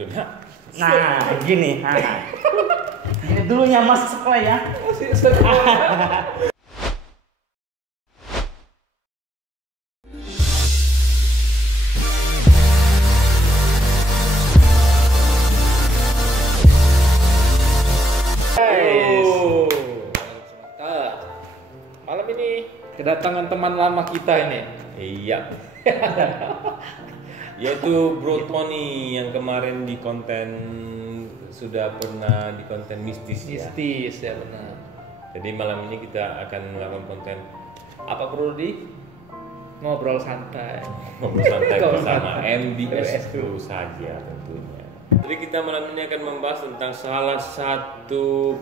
Nah, gini. Gini dulunya Mas sekolah ya. Masih sekolah. Malam ini kedatangan teman lama kita ini. Iya. Yaitu Bro Tony yang kemarin di konten sudah pernah di konten mistis ya. Mistis ya benar. Jadi malam ini kita akan melakukan konten apa Bro Di? Ngobrol santai. Ngobrol santai Ngobrol bersama santai. MBS saja tentunya. Jadi kita malam ini akan membahas tentang salah satu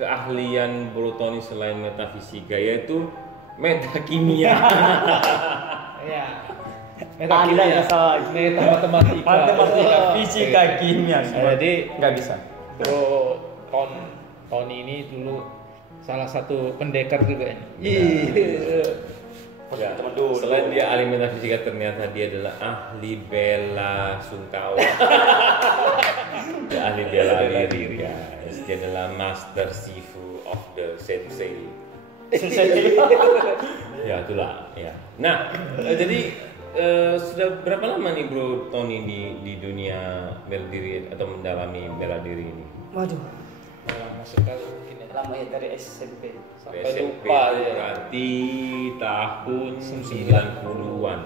keahlian Bro Tony selain metafisika, yaitu metakimia. Ya. Anda salah. Matematika, fisika, kimia. Jadi nggak bisa. Bro Tony ini dulu salah satu pendekar juga ini. Ya, selain dia ahli metafisika, ternyata dia adalah ahli bela sungkawa. Dia ahli bela diri, guys. Dia adalah master Sifu of the Sensei. Ya itulah. Ya. Nah, jadi sudah berapa lama nih Bro Tony di dunia bela diri atau mendalami bela diri ini? Waduh, Lama sekali mungkin ya. lama ya dari SMP. Sampai SMP lupa itu ya. berarti tahun 90-an.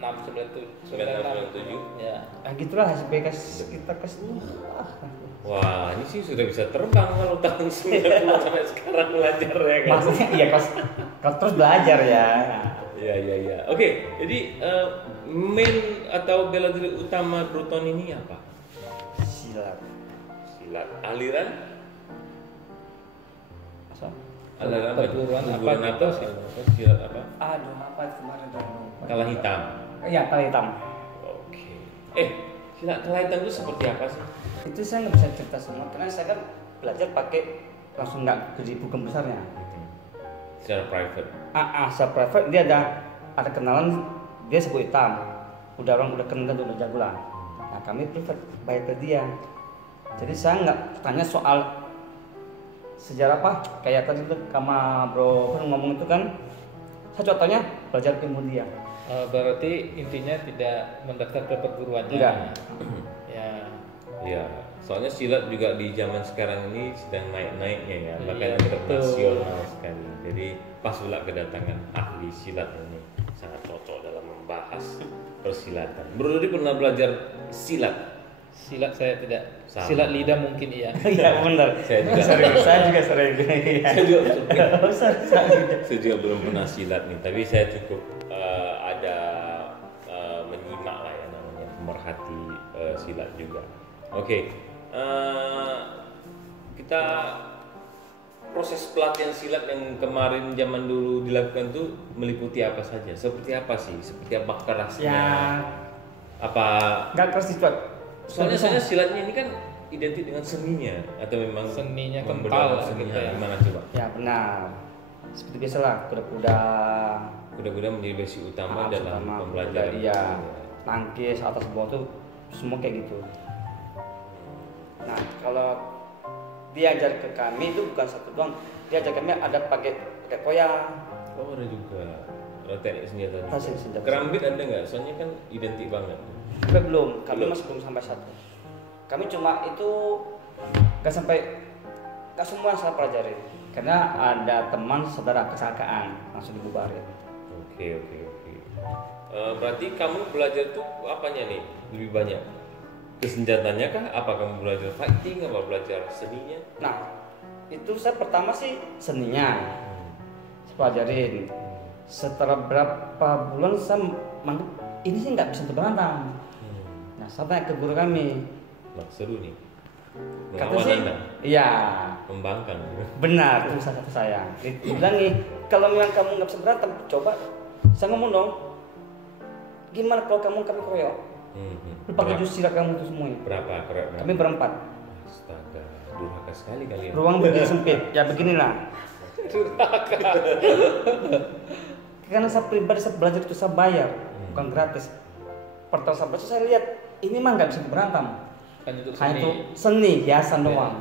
697. 97. Ya. Ah gitulah SMP kita kelas 2. Wah, ini sih sudah bisa terbang kalau tahun 90 sampai sekarang belajar ya kan? Maksudnya iya kelas terus belajar ya. Iya. Oke, jadi main atau bela diri utama Bro Tony ini apa? Silat. Silat. Aliran? Aliran Perguruan apa apa? gitu sih? Silat apa? Aduh, apa kemarin lupa. Kala hitam. Iya, kala hitam. Oke. Silat kala hitam itu seperti apa sih? Itu saya nggak bisa cerita semua karena saya kan belajar pakai langsung nggak di buku besarnya. Secara private. Secara private dia ada kenalan, dia suku hitam. Orang udah kenal udah jago lah. Nah kami private bayar ke dia. Jadi saya nggak tanya soal sejarah apa, kayak tadi tuh sama Bro kan ngomong itu kan, saya contohnya belajar ilmu dia. Berarti intinya tidak mendaftar ke perguruannya. Enggak. Ya. Ya, soalnya silat juga di zaman sekarang ini sedang naik-naiknya ya, makanya Iya, internasional sekali. Jadi pas pula kedatangan ahli silat ini sangat cocok dalam membahas persilatan. Bro Dodi pernah belajar silat? Silat saya tidak. Sama. Silat lidah mungkin iya. Iya benar. Saya juga Saya juga sering. saya juga Saya juga belum pernah silat nih, tapi saya cukup ada menyimak lah ya namanya, pemerhati silat juga. Oke, kita proses pelatihan silat yang kemarin zaman dulu dilakukan tuh meliputi apa saja? Seperti apa sih? Seperti apa kerasnya? Ya, Apa? nggak keras itu. Soalnya silatnya ini kan identik dengan seninya atau memang Seninya membedakan kental seninya gitu ya. gimana coba? Ya benar. Seperti biasalah kuda-kuda. Kuda-kuda menjadi basic utama dalam Utama, pembelajaran. Iya. Tangkis atas bawah tuh semua kayak gitu. Nah, kalau diajar ke kami itu bukan satu doang. Diajar kami ada pakai koya. Oh ada juga. Ada teknik senjata juga. Teknik senjata. Kerambit ada nggak? Soalnya kan identik banget. Tapi belum, kami Belum. masih belum sampai satu. Kami cuma itu nggak semua saya pelajari. Karena ada teman saudara kecelakaan langsung dibubarin. Oke. Berarti kamu belajar tuh apanya nih? Lebih banyak kesenjatanya kah? Apa kamu belajar fighting? Apa belajar seninya? Nah, itu saya pertama sih seninya saya pelajarin. Setelah berapa bulan saya manggil ini sih nggak bisa berantem. Nah, saya tanya ke guru kami. Nah, seru nih. Kata Melawan sih, Anda, iya, membangkang. benar itu salah satu saya. Dibilang nih, kalau memang kamu nggak bisa berantem, coba. Saya ngomong dong, gimana kalau kami keroyok? Lu pakai jurus silat kamu tuh semuanya. Berapa? Kami berempat. Astaga, durhaka sekali kalian. Ruang begini sempit, ya beginilah. Karena saya pribadi saya belajar itu saya bayar, bukan gratis. Pertama saya belajar saya lihat ini mah nggak bisa berantem. Hanya untuk Hanya seni. itu seni, hiasan Iya. doang.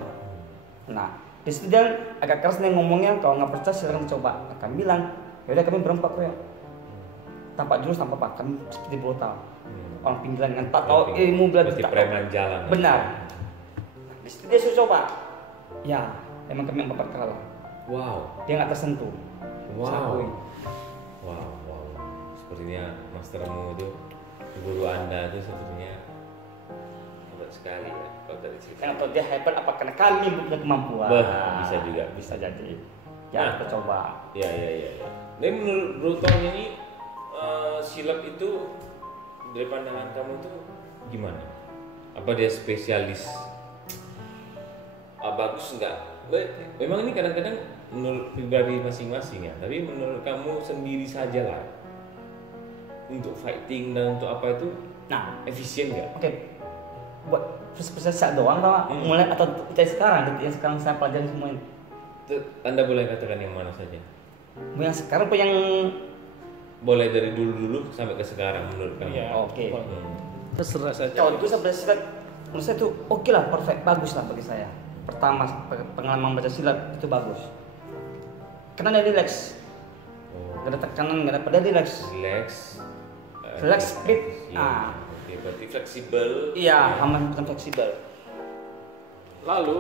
Nah, di situ dia agak keras nih ngomongnya, kalau nggak percaya silakan coba. Nah, kami bilang, yaudah kami berempat ya. Tanpa jurus, tanpa apa, kami seperti brutal. Orang pinggiran yang tak tahu ilmu bela Berarti tak tahu. preman jalan. Benar. Nah, di situ dia suruh coba. Ya, emang kami yang bapak kalah. Wow. Dia nggak tersentuh. Saya Wow. akui. Wow. Sepertinya mastermu itu, guru Anda itu sepertinya hebat sekali ya kalau dari cerita. Saya nggak tahu dia hebat apa karena kami punya kemampuan. Bah, bisa juga. Bisa jadi. Nah. Ya, kita coba. Ya. Dan menurut Tom ini silat itu dari pandangan kamu itu gimana? Apa dia spesialis? Bagus nggak? Memang ini kadang-kadang menurut pribadi masing-masing ya. Tapi menurut kamu sendiri saja lah untuk fighting dan untuk apa itu Nah, efisien nggak? oke. Buat spesial doang tau mulai atau dari sekarang yang sekarang saya pelajari semua ini. Anda boleh katakan yang mana saja. Yang sekarang apa yang Boleh dari dulu sampai ke sekarang menurut kamu. Iya. Oke. Terserah saja. Kalau itu saya belajar silat, menurut saya itu oke lah, perfect, bagus lah bagi saya. Pertama pengalaman baca silat itu bagus. Karena dia relax, Oh, gak ada tekanan, gak ada pada relax. relax. Relax, fit. Iya. Oke, berarti fleksibel. Iya, aman dan fleksibel. Lalu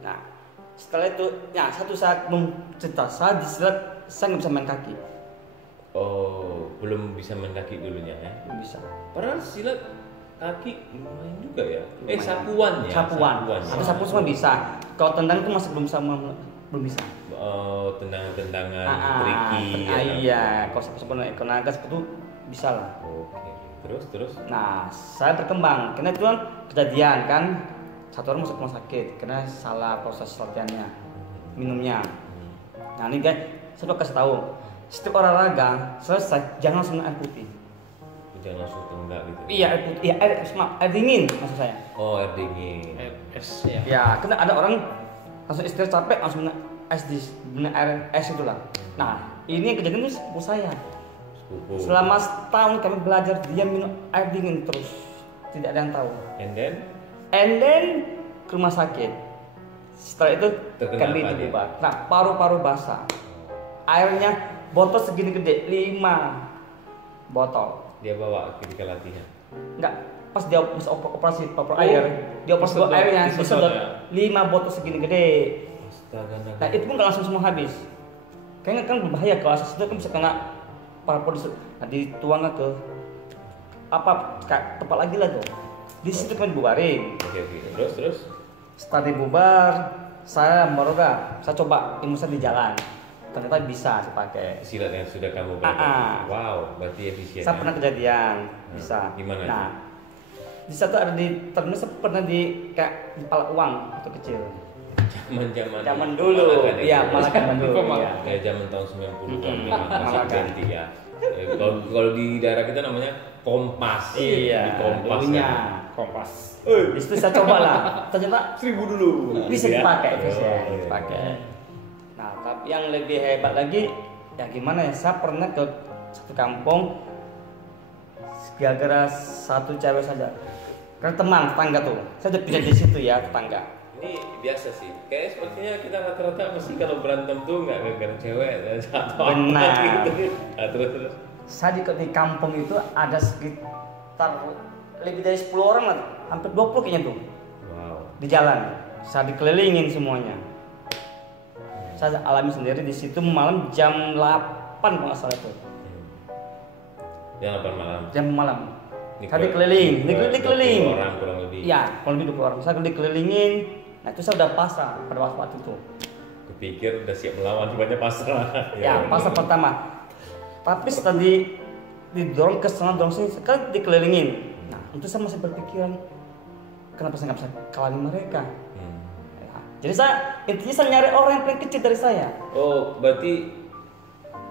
Nah, setelah itu, ya satu saat belum cerita saya di silat saya nggak bisa main kaki, Oh, belum bisa main kaki dulunya ya. nggak bisa. Padahal silat kaki lumayan juga ya. Lumayan. Sapuan ya. Sapuan. ya. Aku sapu semua bisa. Kalau tendang itu masih belum sama, belum bisa. Oh, tendangan-tendangan tricky. Iya, kalau sapu ekonaga seperti itu bisa lah. Oke. Terus. Nah, saya berkembang. Karena itu kan kejadian kan, satu orang masuk rumah sakit karena salah proses latihannya, minumnya. Nah ini guys, saya udah kasih tahu, setiap olahraga selesai jangan langsung air putih. Jangan langsung tenggak gitu. Iya air putih, iya air dingin maksud saya. Oh, air dingin. es ya. Ya, karena ada orang langsung istirahat capek langsung minum air es itulah. Nah ini kejadian itu sepupu saya. Sepupu. Selama setahun kami belajar dia minum air dingin terus, tidak ada yang tahu. And And then ke rumah sakit. Setelah itu Terkena kami apa dia? dibubar. Nah, paru-paru basah. Airnya botol segini gede, 5 botol. dia bawa ketika latihan. Enggak, pas dia operasi paru Oh, air, dia operasi disedot, airnya disedot disedot ya. 5 botol segini gede. Astaga. Nah, itu pun nggak langsung semua habis. Kayaknya kan berbahaya kalau asas itu kan bisa kena paru-paru. Nah, dituangnya ke apa tempat lagi lah tuh. Di situ kan dibubarin. Oke. Terus. Setelah dibubar, saya barulah saya coba ilmu saya di jalan. Ternyata bisa dipakai. Silat yang sudah kamu Ah, ah. Wow, berarti efisien. Saya pernah kejadian bisa. Gimana Nah, di satu ada di terminal saya pernah di kayak di palak uang waktu kecil. Zaman dulu, iya malah zaman dulu. Malakan. Ya. Ya zaman tahun 90-an memang masih Malakan. ganti ya. Kalau di daerah kita namanya kompas. Iya, Di kompas. dulunya. kan. Kompas. Di situ saya coba lah. Ternyata 1000 dulu. bisa Iya. dipakai, bisa Oh, iya. dipakai. Nah, tapi yang lebih hebat lagi, ya gimana ya? Saya pernah ke satu kampung gara-gara satu cewek saja. Karena teman tetangga tuh, saya udah pindah di situ ya tetangga. Ini biasa sih. Kayaknya sepertinya kita rata-rata mesti kalau berantem tuh nggak gara-gara cewek atau Benar. apa gitu. Nah, terus. Saya di kampung itu ada sekitar lebih dari 10 orang lah, hampir 20 kayaknya tuh Wow. di jalan. Saya dikelilingin semuanya. Saya alami sendiri di situ malam jam 8 kalau nggak salah itu. Jam 8 malam. Jam malam. Ini Saya dikeliling, 20 orang kurang lebih. Iya, kurang lebih 20 orang. Saya dikelilingin. Nah itu saya udah pasrah pada waktu itu. Kepikir udah siap melawan, banyak pasrah. Ya, pasrah pertama. Tapi setelah didorong ke sana, dorong sini, sekali dikelilingin. Nah, itu saya masih berpikiran, kenapa saya nggak bisa kalahin mereka? Ya, jadi saya intinya saya nyari orang yang paling kecil dari saya. Oh, berarti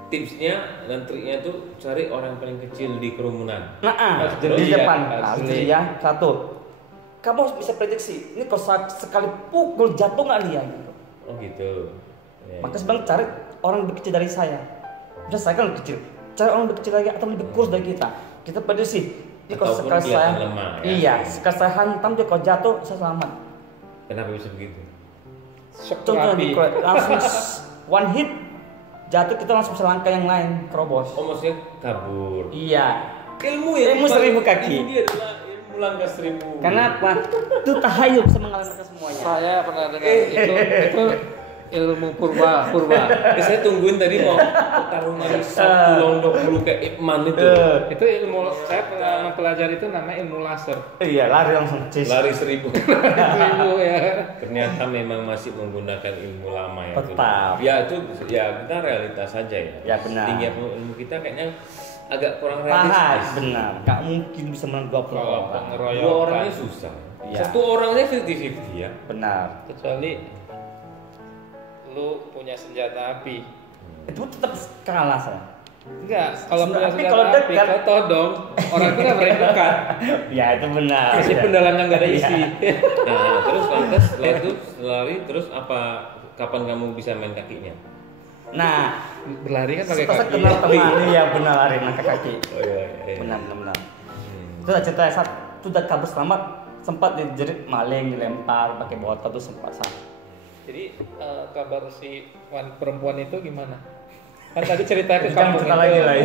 tipsnya dan triknya tuh cari orang paling kecil di kerumunan. Nah, Terus di ya, depan. harus Nah, itu jeli. dia. Satu, kamu harus bisa prediksi. Ini kalau sekali pukul jatuh nggak dia? Gitu. Oh gitu. Ya. Maka sebenarnya cari orang lebih kecil dari saya. Udah saya kan lebih kecil. Cari orang lebih kecil lagi atau lebih kurus dari kita. Kita prediksi kalau Ataupun sekali saya, kelihatan lemah, ya? iya, sekali saya hantam dia kalau jatuh saya selamat. Kenapa bisa begitu? Shock Contohnya terapi. langsung one hit jatuh kita langsung selangkah yang lain terobos. Oh maksudnya kabur. Iya. Ilmu ya. Ilmu 1000 kaki. Ini dia adalah ilmu langkah 1000. Karena apa? Itu tahayul bisa mengalami mereka semuanya. Saya pernah dengar itu ilmu purba. Saya tungguin tadi mau pertarungan satu lawan 20 kayak Ipman itu. Itu ilmu saya pernah mempelajari itu namanya ilmu laser. Iya, lari langsung cis. Lari 1000. Ilmu ya. Ternyata memang masih menggunakan ilmu lama ya. Tetap. Ya itu ya kita realitas saja ya. Ya, benar. Tinggi ilmu kita kayaknya agak kurang Paham, realistis. benar. Gak mungkin bisa menang 20 Kalau orang. Dua pengeroyokan, orangnya susah. Iya. Satu orangnya 50-50 ya. Benar. kecuali lu punya senjata api. Itu tetap kalah saya. Enggak, kalau punya Tapi senjata kalau api, dekat- kalau todong, orang itu nggak berani dekat. Ya itu benar. Meskipun dalamnya nggak ada Iya. isi. Nah, terus lantas setelah itu lari terus apa? Kapan kamu bisa main kakinya? Nah, Berlari kan pakai setelah kaki. kenal teman, iya benar lari nangka kaki. Oh iya. iya. Benar benar benar. Hmm. Itu udah cerita saat itu udah kabur selamat sempat dijerit maling dilempar pakai botol tuh sempat saat. Jadi kabar si perempuan itu gimana? Kan tadi cerita ke Itu kan kamu. cerita lagi lah ya.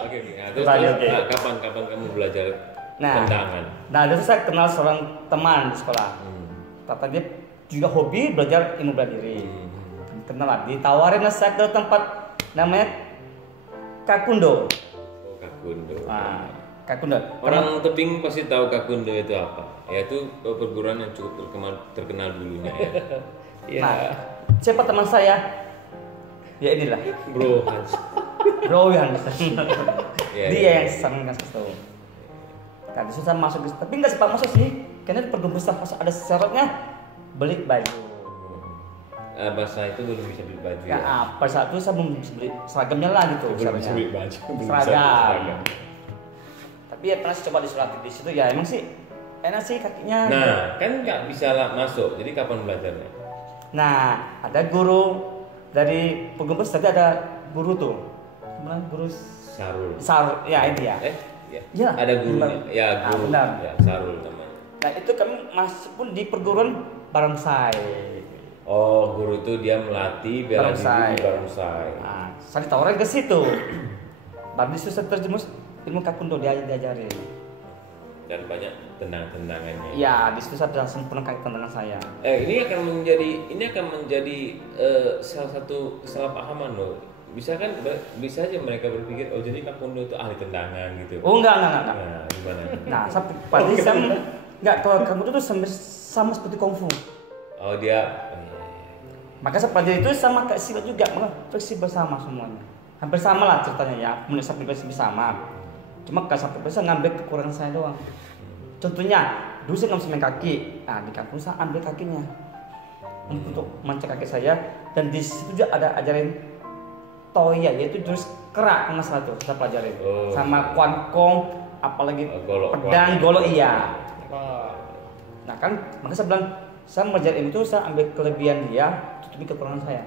Oke. Nah, terus, Tadi, terus oke. nah, kapan kamu belajar Nah, tendangan? nah itu saya kenal seorang teman di sekolah. Kata dia juga hobi belajar ilmu bela diri. Kenal lah, ditawarin lah saya ke tempat namanya Kakundo. Oh, Kakundo. Nah, Kakundo. Orang tebing pasti tahu Kakundo itu apa? Yaitu perguruan yang cukup terkenal dulunya ya. Iya. Nah, siapa teman saya? Ya inilah, Bro Hans. Bro Yang. Iya, Dia iya. yang sering ngasih tahu. Tadi susah masuk, tapi nggak sempat masuk sih, karena perbesar pas ada syaratnya beli baju. Bahasa itu belum bisa beli baju Ya, ya. apa saat itu saya belum bisa beli seragamnya lah gitu. Belum bisa syaratnya. beli baju. Belum bisa beli Seragam. seragam. Tapi ya pernah coba disulati di situ ya emang sih enak sih kakinya. Nah, kan nggak bisa lah masuk. Jadi kapan belajarnya? Nah, ada guru dari Pegembes tadi ada guru tuh. Gimana guru Sarul. ya ini ya. Ya. Ya, Ada gurunya. benar. Ya, guru. benar. Ya, Sarul namanya. Nah, itu kami masuk pun di perguruan barongsai. Oh, guru itu dia melatih bela diri Barongsai. di barongsai. Nah, saya ditawarin ke situ. Baru susah terjemus ilmu Kakundo diajarin. Dan banyak tendang-tendangannya. Ya, di situ saya sudah sempurnakan tendangan saya. Ini akan menjadi salah satu kesalahpahaman loh. Bisa aja mereka berpikir oh jadi Kakundo itu ahli tendangan gitu. Oh enggak. Nah, gimana? Nah, saya pasti saya enggak kalau Kakundo itu sama seperti kungfu. Oh dia Maka saya pelajari itu sama kayak silat juga, malah fleksibel sama semuanya. Hampir sama lah ceritanya ya, menurut saya pribadi sama. Cuma kalau saya pribadi saya ngambil kekurangan saya doang. Contohnya, dulu saya nggak bisa main kaki, nah di kampung saya ambil kakinya untuk mancing kaki saya, dan di situ juga ada ajarin toya, yaitu jurus kerak kalau nggak salah tuh saya pelajarin, Oh. sama kuankong, apalagi Golok, pedang, kuankong. golok iya. Wah. Nah kan, maka saya bilang saya belajar ilmu itu saya ambil kelebihan dia, tutupi kekurangan saya,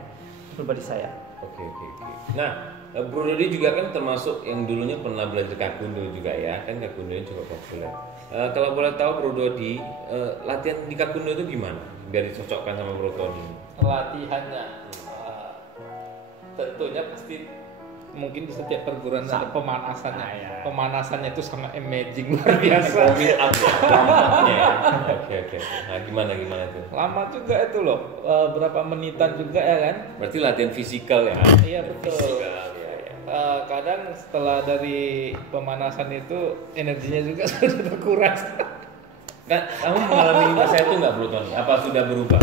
itu pribadi saya. Oke. Nah, Bro Dodi juga kan termasuk yang dulunya pernah belajar Kakundo juga ya, kan Kakundo yang cukup populer. Kalau boleh tahu Bro Dodi, latihan di Kakundo itu gimana? Biar dicocokkan sama Bro Tony. Latihannya tentunya pasti mungkin di setiap perguruan ada pemanasannya. Pemanasannya itu sangat amazing, luar biasa. Warming up ya, warm up-nya ya. Oke. Nah, gimana itu? Lama juga itu loh, berapa menitan juga ya kan? Berarti latihan fisikal ya? Iya betul. Fisikal ya. Kadang setelah dari pemanasan itu energinya juga sudah terkuras. Kan kamu mengalami masa itu nggak Bro Tony? Apa sudah berubah?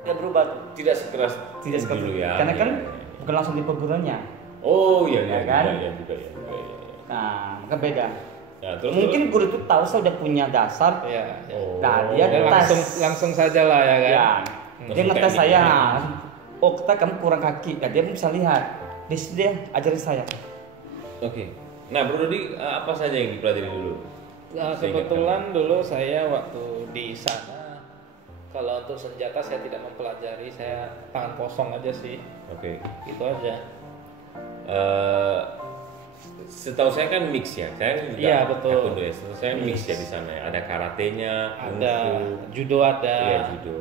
Ya berubah, Tidak sekeras tidak seperti dulu ya. karena kan Iya. bukan langsung di perguruannya. Oh iya Ya kan? juga. Nah, maka beda. Nah, terus Mungkin guru itu tahu saya udah punya dasar. Iya. Oh. Nah, dia Ya, tes. langsung saja lah ya kan. Ya, dia Langsung ngetes saya. tekniknya. Oh, kita kamu kurang kaki. Nah, dia bisa lihat. Di situ dia ajarin saya. Oke. Nah, Bro Dodi apa saja yang dipelajari dulu? Nah, Seingat kebetulan dulu saya waktu di sana, kalau untuk senjata saya tidak mempelajari, saya tangan kosong aja sih, Oke. itu aja. Setahu saya kan mix ya, saya juga Iya, betul. taekwondo ya. Setahu saya mix ya di sana ya. Ada karatenya, Ada kungfu, judo ada. iya judo,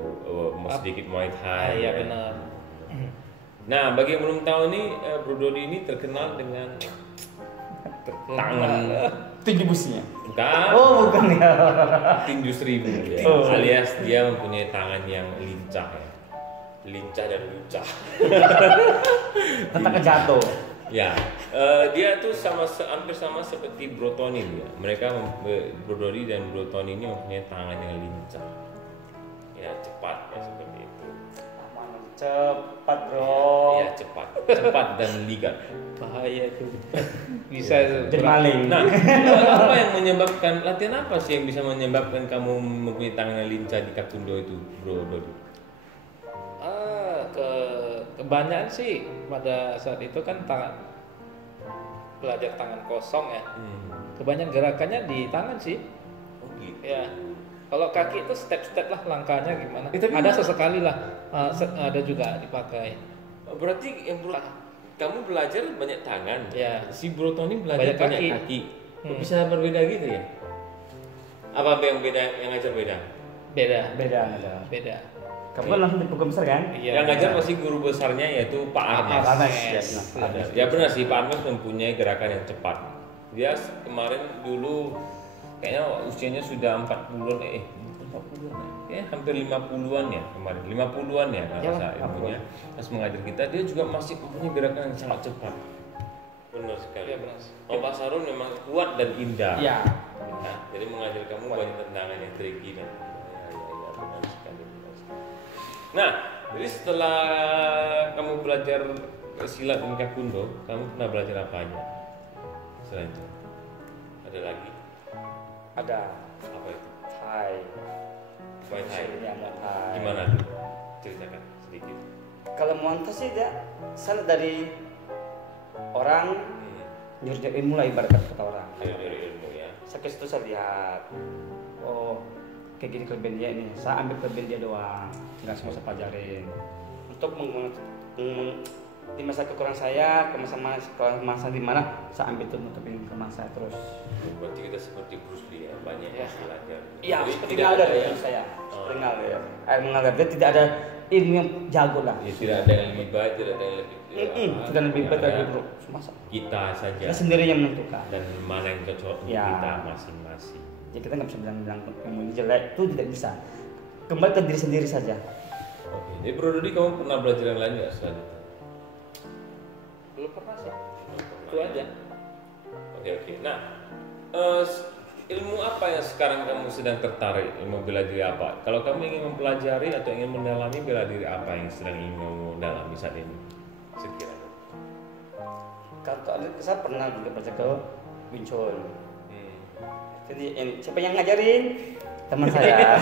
sedikit muay thai. Iya ya. benar. Nah, bagi yang belum tahu nih, Bro Dodi ini terkenal dengan tangan Tinggi businya. bukan Oh, bukan ya. tinju seribu ya. Oh. Alias dia mempunyai tangan yang lincah ya. Lincah dan lucah. Tentang jatuh. Ya, dia tuh hampir sama seperti Bro Tony ya. Mereka Bro Dodi dan Bro Tony ini mempunyai tangan yang lincah. Ya, cepat ya seperti itu. Cepat, Bro. Ya, cepat dan ligat. Bahaya itu. Bisa itu. Jadi maling. Nah, apa yang menyebabkan latihan apa sih yang bisa menyebabkan kamu mempunyai tangan yang lincah di taekwondo itu, Bro Dodi? Kebanyakan sih pada saat itu kan belajar tangan kosong ya. Kebanyakan gerakannya di tangan sih. Oh gitu. Ya. Kalau kaki itu step-step lah langkahnya gimana. Tapi Ada sesekali lah. Ada juga dipakai. Berarti kamu belajar banyak tangan. Ya. Si Bro Tony belajar Banyak banyak kaki. kaki. Kok bisa berbeda gitu ya? Apa yang beda yang ngajar beda? Beda. Beda. Kamu kan langsung di program besar kan? Iya. Yang ngajar pasti guru besarnya yaitu Pak Arnes. Arnes, ya, Ada. Ya benar sih, Pak Arnes mempunyai gerakan yang cepat. Dia kemarin dulu kayaknya usianya sudah 40-an 40-an ya, hampir 50-an ya kemarin, 50-an ya kalau Yalah, saya ilmunya. Pas mengajar kita dia juga masih mempunyai gerakan yang sangat cepat. Benar sekali. Iya, benar. Pak Sarun memang kuat dan indah. Iya. Ya, jadi mengajar kamu banyak tendangan yang tricky dan benar sekali. Nah, jadi setelah kamu belajar silat dan taekwondo, kamu pernah belajar apa aja? Selain itu, ada lagi? Ada Apa itu? Thai. Muay Thai. Ya, Muay Thai. Gimana tuh? Ceritakan sedikit. Kalau Muay Thai sih dia salah dari orang nyuruh ilmu lah ibarat kata orang. Dari ilmu ya. Sakit itu saya lihat, oh kayak gini kelebihan dia ini, saya ambil kelebihan dia doang, nggak semua saya pelajarin. Untuk di masa kekurangan saya, ke masa di mana saya ambil tuh nutupin kelemahan saya terus. Berarti kita seperti Bruce Lee ya, banyak yang belajar. Iya, Jadi seperti tidak ngalir ada ya saya, seperti ngalir. Mengalir dia tidak ada ilmu yang jago lah. Ya, tidak ada yang lebih baik, tidak ada yang lebih Tidak lebih baik ada dari buruk, masa. kita saja. Dia sendiri yang menentukan. Dan mana yang cocok untuk Ya. kita masing-masing. Ya kita nggak bisa bilang ilmu ini jelek, itu tidak bisa. Kembali ke diri sendiri saja. Oke, jadi Bro Dodi kamu pernah belajar yang lain nggak selain itu? Belum pernah sih. Belum pernah. Itu aja. Oke. Nah, ilmu apa yang sekarang kamu sedang tertarik? Ilmu bela diri apa? Kalau kamu ingin mempelajari atau ingin mendalami bela diri apa yang sedang ingin kamu dalami saat ini? Sekiranya. Kalau saya pernah juga baca ke Wing Chun. Jadi siapa yang ngajarin? Teman saya.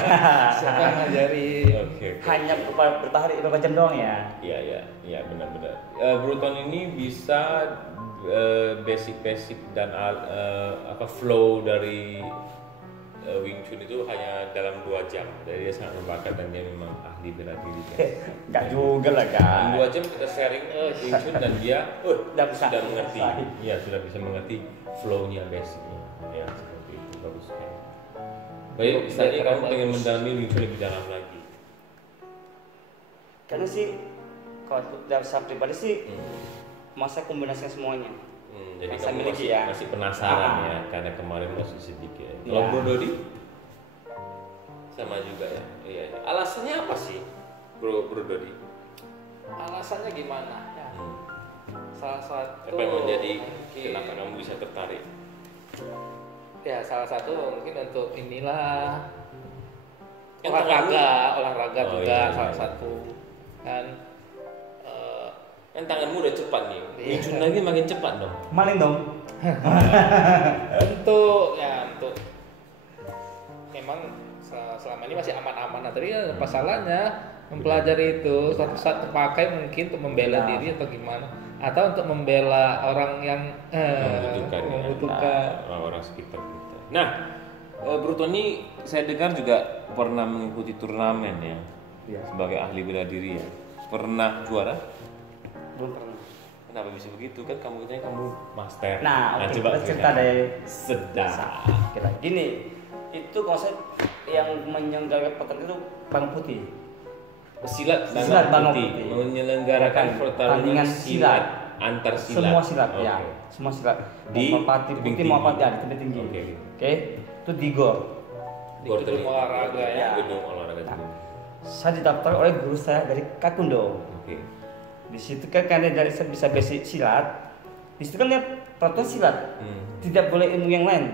Siapa yang ngajari? Oke. Hanya berapa hari, berapa jam doang ya. Iya benar-benar. Bruton ini bisa basic dan flow dari Wing Chun itu hanya dalam 2 jam. Jadi dia sangat berbakat dan dia memang ahli bela diri. Enggak juga lah kan. Dalam 2 jam kita sharing Wing Chun dan dia sudah mengerti. Iya, sudah bisa mengerti flow-nya, basicnya. Ya, seperti itu bagus sekali. Baik, misalnya kamu pengen mendalami Wing Chun lebih dalam lagi. Karena sih kalau dari saya pribadi sih mau saya kombinasikan semuanya. Jadi Yang saya kamu miliki ya. masih penasaran ya, karena kemarin masih sedikit. Kalau Ya. Bro Dodi sama juga ya. Iya. Alasannya apa sih, Bro Dodi? Alasannya gimana? Ya. Salah satu. Apa yang menjadi mungkin, kenapa kamu bisa tertarik? ya salah satu mungkin untuk inilah Yang olahraga Oh, juga iya. salah satu kan. Kan tanganmu udah cepat nih. Iya. Wing Chun lagi makin cepat dong. Maling dong. untuk memang selama ini masih aman-aman. Nah, tadi apa salahnya mempelajari itu suatu saat terpakai mungkin untuk membela Ya. diri atau gimana, atau untuk membela orang yang membutuhkan. orang sekitar kita. Nah, Bro Tony saya dengar juga pernah mengikuti turnamen ya, Iya. sebagai ahli bela diri ya. Pernah juara? Belum pernah. kenapa bisa begitu kan kamu master. Nah, oke, coba kita cerita dari sedap. kita gini, itu konsep yang menyelenggarakan pertandingan itu Bang Putih. Silat Bang Putih Putih menyelenggarakan pertarungan silat antar silat. Semua silat Oke. ya, semua silat. Di Merpati tebing Putih tinggi. mau apa ya di tebing tinggi. Oke. Itu di GOR. Di gedung olahraga ya. Gedung olahraga. Saya didaftar oleh guru saya dari Kakundo. Oke. Di situ kan karena dari saya bisa basic silat. Di situ kan dia peraturan silat. Tidak boleh ilmu yang lain.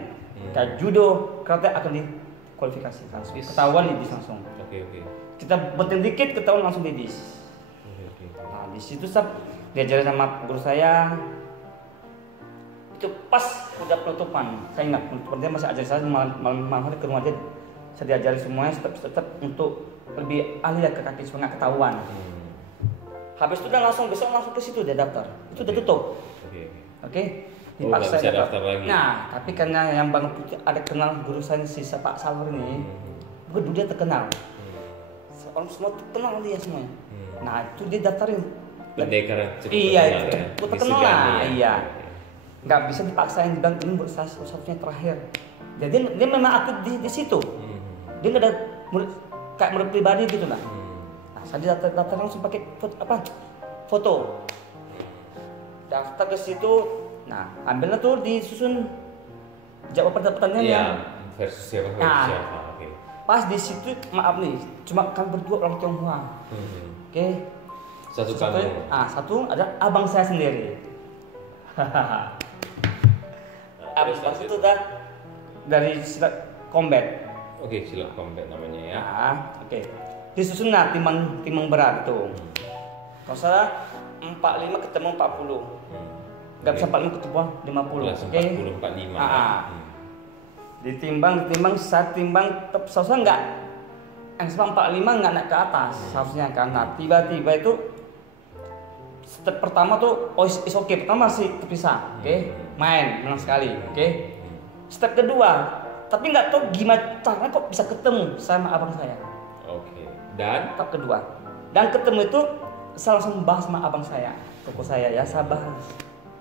Kayak judo, karate akan dikualifikasi langsung. Ketahuan di langsung. Oke. Kita penting dikit ketahuan langsung di dis. Oke. Nah di situ saya diajarin sama guru saya. Itu pas udah penutupan. Saya ingat penutupan dia masih ajar saya malam hari ke rumah dia. Saya diajari semuanya step untuk lebih ahli ke kaki supaya nggak ketahuan. Habis itu dan langsung besok langsung ke situ dia daftar. Itu udah tutup. Oke. Nggak bisa daftar lagi. Nah, tapi karena yang Bang Putih ada kenal guru saya si Pak Salur ini, dulu dia terkenal. Orang semua terkenal dia semuanya. Nah, itu dia daftarin. Pendekar cukup Iya, terkenal ya. cukup terkenal lah. Disegani ya. Iya. Nggak bisa dipaksain bilang ini satu-satunya terakhir. Jadi dia memang aktif di situ. Dia nggak ada kayak murid pribadi gitu lah. Nah, saya daftar langsung pakai foto. Daftar ke situ. Nah, ambilnya tuh disusun jawab pertanyaannya. Iya, versus siapa. Oke. Pas di situ maaf nih, cuma kami berdua orang Tionghoa. Oke. Satu kamu. Satu ada abang saya sendiri. Abang itu udah dari silat combat. Oke, silat combat namanya ya. Nah, oke. Disusun timbang berat tuh. Kalau salah 45 ketemu 40. Gak bisa 45 ketemu 50. Oke. 40 45. Ditimbang saya timbang seharusnya enggak yang 45 enggak naik ke atas seharusnya kan. Nah, tiba-tiba itu step pertama tuh is okay. Pertama masih terpisah. Oke. Main menang sekali. Oke. Step kedua, tapi nggak tahu gimana caranya kok bisa ketemu sama abang saya. Oke. Dan Step kedua. Dan ketemu itu saya langsung bahas sama abang saya. Koko saya ya, saya bahas.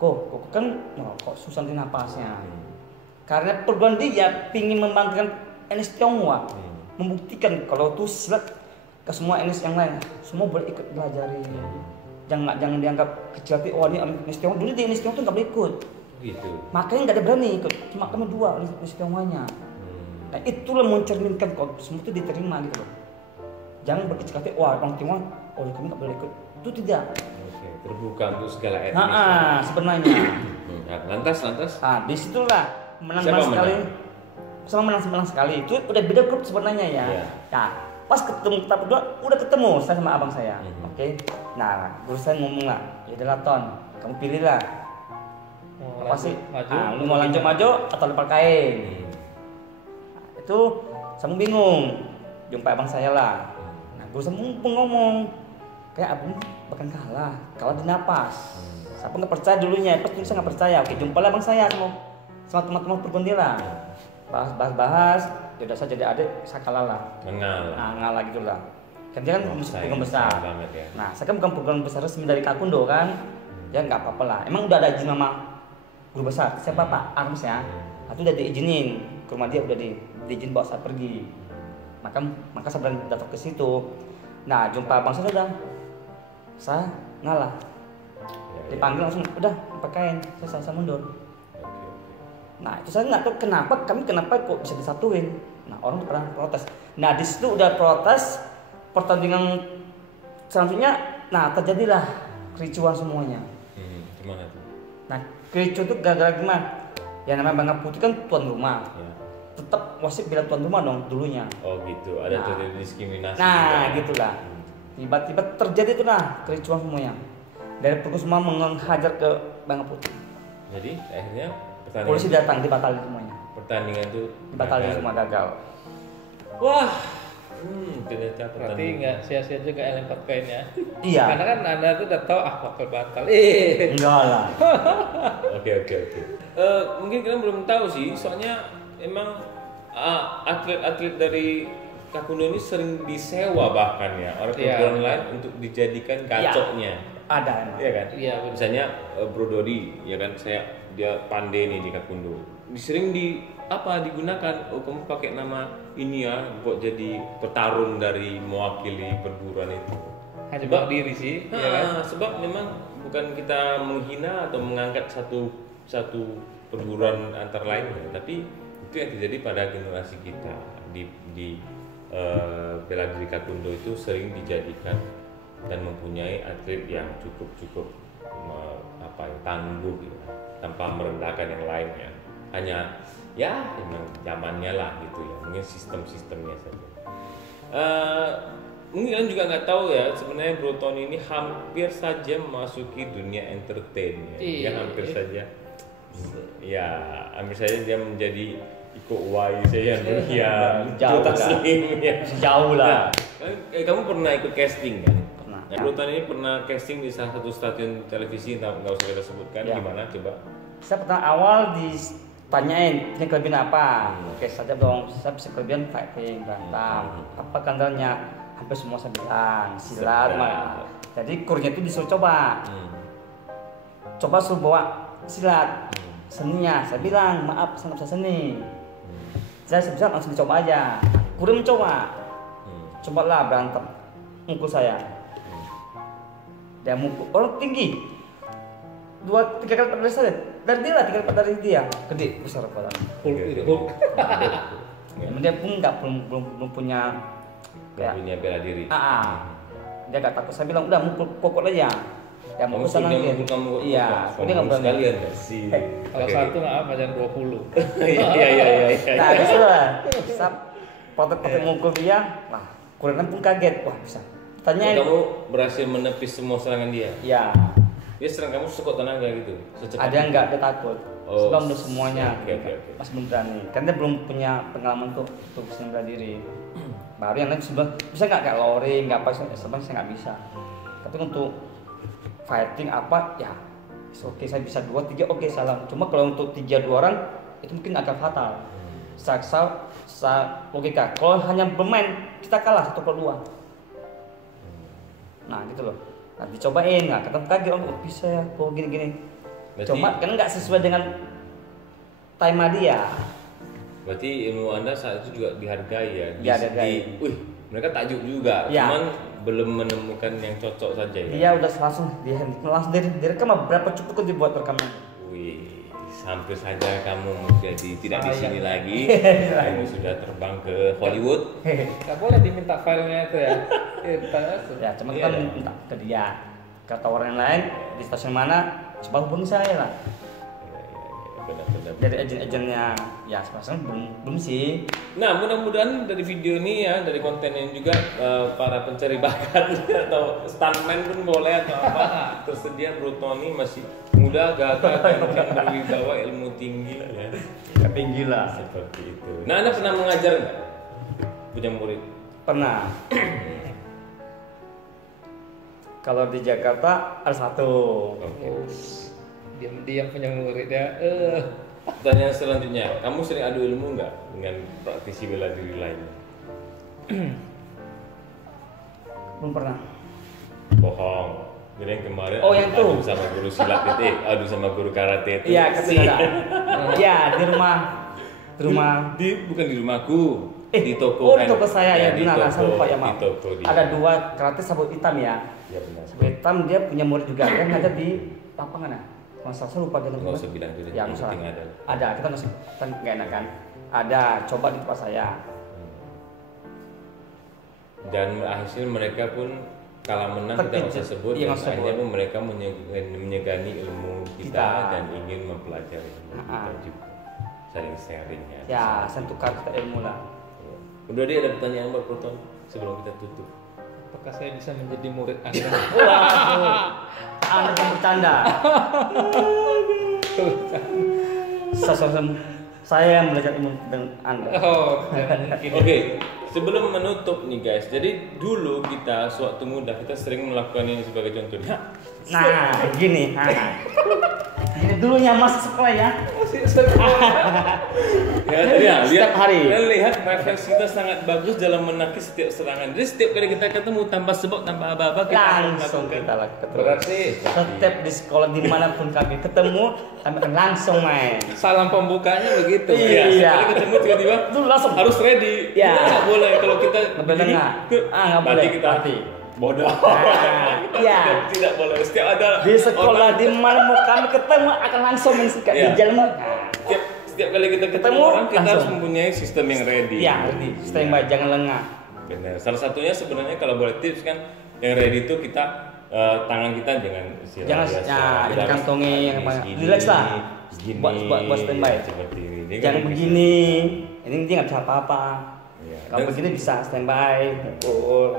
Kok kan kok susah di napasnya. Karena perguruan dia pingin membangkitkan NS Tionghoa. Membuktikan kalau tuh silat ke semua NS yang lain, semua boleh ikut belajarin. Jangan dianggap kecil hati. Oh ini NS Tionghoa. Dulu di NS Tionghoa tuh nggak boleh ikut. gitu. Makanya nggak ada berani ikut. Cuma kami dua NS Tionghoanya. Nah itulah mencerminkan kok semua itu diterima gitu loh. Jangan berkecil hati. Wah orang Tionghoa, kami nggak boleh ikut. Itu tidak. Terbuka untuk segala etnis. Sebenarnya. Lantas. Di situlah menang sekali. Sama menang sekali. Itu udah beda grup sebenarnya ya. Yeah. Nah, pas ketemu kita berdua udah ketemu saya sama abang saya. Oke. Nah, guru saya ngomong lah, ya udah Ton, kamu pilih lah. Apa sih? Lu mau lanjut maju atau lempar kain? Itu saya bingung. Jumpa abang saya lah. Nah, guru saya ngomong kayak abang bahkan kalah di napas. Saya pun nggak percaya dulunya, pas dulu saya nggak percaya. Oke, jumpa lah abang saya sama teman-teman perguruan lah. Bahas, udah saya jadi adik, saya kalah lah. Ngalah gitu lah. Kan dia kan perguruan besar. Ya. Nah, saya kan bukan perguruan besar resmi dari Kakundo kan. Ya nggak apa-apa lah. Emang udah ada izin sama guru besar. Siapa Pak Arms ya? Itu udah diizinin ke rumah dia, udah diizin bawa saya pergi. Maka saya berani daftar ke situ. Nah, jumpa abang saya udah. Saya ngalah. Dipanggil langsung, udah pakaiin, saya mundur. Nah, itu saya nggak tahu kenapa kok bisa disatuin. Nah, orang pernah protes. Nah, di situ udah protes, pertandingan selanjutnya, nah terjadilah kericuan semuanya. Gimana tuh? Nah, kericuan itu gara-gara gimana? Ya namanya Bangka Putih kan tuan rumah. Ya. Tetap wasit bilang tuan rumah dong dulunya. Oh gitu, ada terjadi diskriminasi. Nah, gitulah. Tiba-tiba terjadi itu kericuan semuanya. Dari pukul semua menghajar ke Bangka Putih. Jadi akhirnya polisi datang, dibatalin semuanya. Pertandingan itu dibatalin semua, gagal. Wah, ternyata berarti nggak sia-sia juga lempar kain ya? Iya. Karena kan anda tuh udah tahu bakal batal. Enggak lah. Oke. Mungkin kalian belum tahu sih, soalnya emang atlet-atlet dari Kakundo ini sering disewa bahkan ya oleh perguruan lain untuk dijadikan gacoknya. Ada emang. Iya kan? Iya, betul. Misalnya Bro Dodi, ya kan, dia pandai nih di Kakundo. Sering digunakan, oh kamu pakai nama ini ya buat jadi petarung dari mewakili perguruan itu. Hanya buat diri sih, ya kan? Sebab memang bukan kita menghina atau mengangkat satu perguruan antar lainnya, tapi itu yang terjadi pada generasi kita di bela diri Kakundo itu sering dijadikan dan mempunyai atlet yang cukup tangguh gitu, tanpa merendahkan yang lainnya. Hanya ya memang zamannya lah gitu ya, mungkin sistemnya saja. Mungkin kalian juga nggak tahu ya, sebenarnya Bro Tony ini hampir saja memasuki dunia entertain ya. Dia hampir saja dia menjadi Iko Uwais ya, jauh Taslim ya. Jauh lah. Kamu pernah ikut casting kan? Pernah. Nah, Bro Tony ini pernah casting di salah satu stasiun televisi, nggak usah kita sebutkan. Ya. Gimana coba? Saya pertama awal ditanyain punya kelebihan apa. Oke saja dong, saya bisa kelebihan fighting, berantem. Apa kandalnya? Hampir semua saya bilang, silat mah. Jadi kurnya itu disuruh coba. Coba suruh bawa silat. Seninya, saya bilang maaf saya nggak bisa seni. Saya bisa langsung dicoba aja. Kurnya mencoba. Cobalah berantem, mukul saya. Dia mukul orang tinggi. 2-3 kali lipat dari saya. Dari dia lah 3 kali lipat dari dia. Gede besar kepala. Hulk. Dia pun belum punya Gak punya bela diri. Dia gak takut. Saya bilang udah mukul pokok aja. Ya Kamu mukul sana kamu iya. Dia nggak berani. sekalian ya sih. Kalau satu nggak apa, jangan 20. Iya. Nah itu lah. Saya potek mukul dia. Wah, kurangnya pun kaget. Wah bisa. Tanyain. Kamu berhasil menepis semua serangan dia. Iya. Dia serang kamu sekuat tenaga gitu. Ada yang nggak, dia takut. Sebab belum semuanya. Oke. Masih belum berani. Kan dia belum punya pengalaman untuk bela diri. Baru yang lain sudah bisa nggak kayak lori, nggak apa, sebenarnya saya nggak bisa. Tapi untuk fighting apa ya, oke saya bisa 2-3 oke salam. Cuma kalau untuk 3-2 orang itu mungkin agak fatal. Saya logika. Kalau hanya bermain kita kalah 1-2. Nah gitu loh. Nah dicobain, nggak ketemu kaget, oh bisa ya, oh gini. Cuma kan nggak sesuai dengan time dia. Berarti ilmu Anda saat itu juga dihargai ya. Dihargai. Mereka takjub juga, Ya. cuman belum menemukan yang cocok saja ya. Dia udah langsung direkam berapa cukup dibuat rekaman. Wih, hampir saja kamu menjadi tidak di sini lagi. Kamu sudah terbang ke Hollywood. Nggak boleh diminta filenya itu ya. Ya cuma kita minta ke dia. Kata orang lain di stasiun mana, coba hubungi saya lah. Benar-benar. Dari agen-agennya, ya sebenarnya belum sih. Nah, mudah-mudahan dari video ini ya, dari konten ini juga para pencari bakat atau stuntman pun boleh atau apa tersedia. Bro Tony masih muda, gagah, dan berwibawa, ilmu tinggi ya. Tinggi lah. Seperti itu. Nah, Anda pernah mengajar nggak? Punya murid? Pernah. Kalau di Jakarta ada satu. Diam-diam punya murid ya. Pertanyaan selanjutnya, kamu sering adu ilmu nggak dengan praktisi bela diri lain? Belum pernah. Bohong. Jadi yang kemarin Yang itu. adu sama guru silat itu, adu sama guru karate itu. Iya, ada. Iya, di rumah. Bukan di rumahku. Di toko. Oh, di toko saya ya, benar. Saya lupa ya, maaf. Di toko dia. Ada 2 karate sabuk hitam ya. Ya benar. Sabuk hitam dia punya murid juga. Dia ngajar di lapangan ya. Masa saya lupa dia Nggak usah bilang gitu. Ya, Yang penting ada. Ada, kita nggak enak kan. Ada, coba di tempat saya. Dan hasil mereka pun kalah menang kita nggak usah sebut. Iya, Dan nggak usah akhirnya sebut. pun mereka menyegani ilmu kita dan ingin mempelajari ilmu kita juga. Saling sharing ya. Ya, saya tukar kita ilmu lah. Udah deh, ada pertanyaan buat Proton sebelum kita tutup. Apakah saya bisa menjadi murid Anda? Waduh, Anda yang bercanda. Saya yang belajar ilmu dengan Anda. Oh, jangan mungkin. Oke, sebelum menutup nih guys, jadi dulu kita sewaktu muda kita sering melakukan ini sebagai contohnya. Nah, gini. Gini dulunya masuk sekolah ya. Ya, Setiap hari. Kalian lihat refleks kita sangat bagus dalam menakis setiap serangan. Jadi setiap kali kita ketemu tanpa sebab, tanpa apa-apa kita Langsung lakukan. kita lakukan. Berarti Setiap di sekolah dimanapun kami ketemu, kami akan langsung main. salam pembukanya begitu. Iya. Setiap kali ketemu tiba-tiba Itu langsung. harus ready. Ya. Kita nggak boleh kalau kita Nggak boleh begini, lengah. Nggak mati boleh. kita Mati. bodoh. Iya. Tidak boleh. Setiap ada Di sekolah orang- dimanapun kami ketemu akan langsung mensikat Iya. di jalan. setiap kali kita ketemu Ketemu, orang kita harus langsung. mempunyai sistem yang ready. Iya, ready. Standby, jangan lengah. Benar. Salah satunya sebenarnya kalau boleh tips kan yang ready itu kita tangan kita jangan istilah Jangan, biasa. ya, Kita harus dikantongi yang begini, apa. segini, Relax lah. segini, Buat standby. seperti ini. Jangan kan begini. Ini dia nggak bisa apa-apa. Iya. Kalau Dan- begini bisa standby. Betul.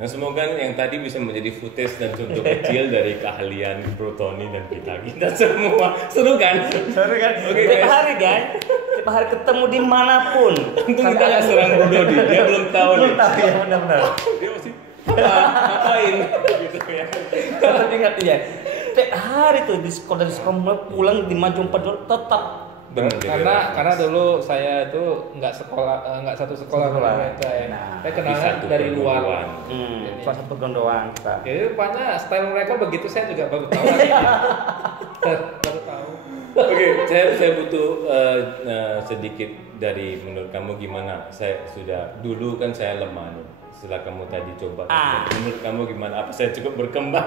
Nah semoga yang tadi bisa menjadi footage dan contoh kecil dari keahlian Bro Tony dan kita semua. Seru kan? Seru kan? Oke, Tiap guys. hari kan? Tiap hari ketemu dimanapun. Untung kita nggak serang Bro Dodi, dia belum tahu nih. Belum tahu ya, benar-benar. Dia masih ngapain gitu ya. Tapi ingat ya, tiap hari tuh di sekolah dari sekolah mulai pulang di jumpa dulu tetap. Benar, Karena dulu saya itu nggak satu sekolah Sekolah. dengan mereka ya. Nah, Saya di kenalnya satu dari luar. perguruan. Cuma satu bulan doang kita. Jadi rupanya style mereka begitu saya juga baru tahu lagi. Baru tahu. Oke, saya butuh sedikit dari menurut kamu gimana? Saya sudah dulu kan saya lemah nih. Setelah kamu tadi coba, menurut kamu gimana? Apa saya cukup berkembang?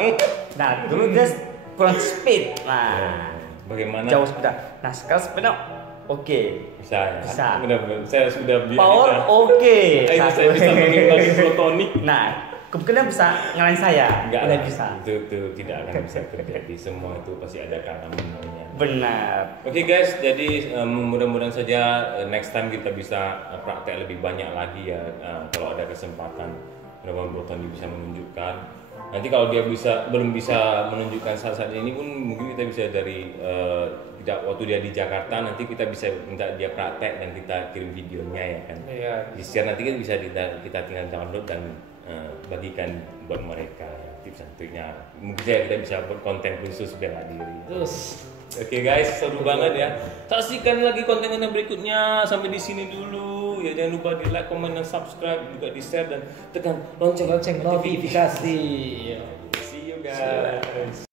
Nah, dulu dia kurang speed. Nah, Bagaimana? jauh sepeda. Nah, sekarang sepeda oke. Bisa ya? Bisa. Benar-benar. Saya sudah Power oke. Ayo saya bisa mengimbangi Bro Tony. Nah, kebetulan bisa ngalahin saya. Enggak Udah lah, bisa. itu tidak akan bisa terjadi. Semua itu pasti ada karena menurutnya. Benar. Oke guys, jadi mudah-mudahan saja next time kita bisa praktek lebih banyak lagi ya. Kalau ada kesempatan, mudah-mudahan Bro Tony bisa menunjukkan. Nanti kalau dia belum bisa menunjukkan saat ini pun mungkin kita bisa dari waktu dia di Jakarta nanti kita bisa minta dia praktek dan kita kirim videonya ya kan. Iya. Di share nanti kan bisa kita tinggal download dan bagikan buat mereka ya, tips dan triknya. Mungkin kita bisa buat konten khusus bela diri. Terus Oke guys, seru banget ya. Saksikan lagi konten-konten berikutnya. Sampai di sini dulu. Ya jangan lupa di like, comment, dan subscribe, juga di share dan tekan lonceng lonceng notifikasi. See you guys.